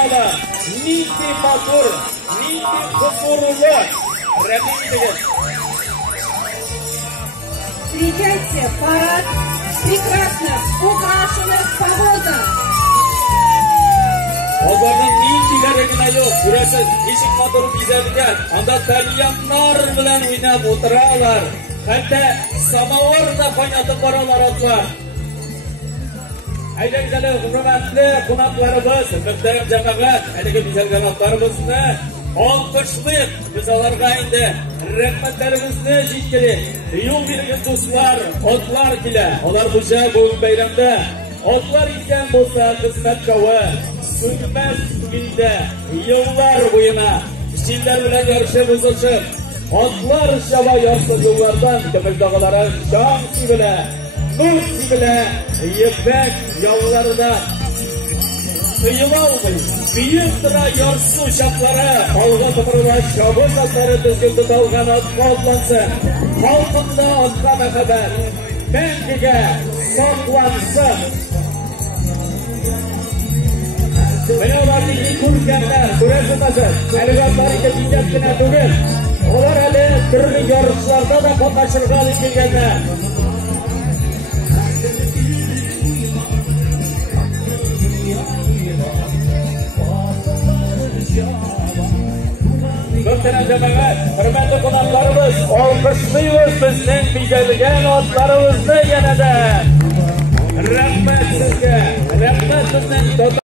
Kamala, Niti Matur, Niti Kusurullah, Rabbimiz. Встречайте парад прекрасных, украшенных повозок. Bozorning niki kerakina yo'q, ko'rasiz, eshik motor bezalgan, unda talyanlar bilan o'ynab o'tiralar. Hatto samovarda qaynatib boralar otlar. Aygangizlar, hurmatli qonaqlarimiz, muhtaram jamoat, haligi bezalgan otlarimizni olqishlik biz ularga endi rahmatlarimizni yetkazib, yo'l bergan do'stlar, otlar kela. Ular bo'sha bu bayramda otlar ekan bo'lsa xizmatkovi Sürmez bilde yıllar boyuna şiller bilen yarışıp uzlaşıp atlar şaba yarsız yollardan Köpek dağlara şansı bile nur bile yepek yollarda yılalmayın büyük tıra yarsız uşaklara alga tıpırla şabı şatları düzgünde dalgan atma atlansın halkında atkana kadar mengige saklansın. Menalarni ko'rganlar, ko'rasizlar, albatta bittagina tugul. Ular hali turli yarışlarda da qatnashishga olib kelganlar. Muhtaram jamoat, hurmatli qonaqlarimiz, olqishlaymiz bizning bejalgan otlarimizni yanada. Rahmat sizga, rahmat bizning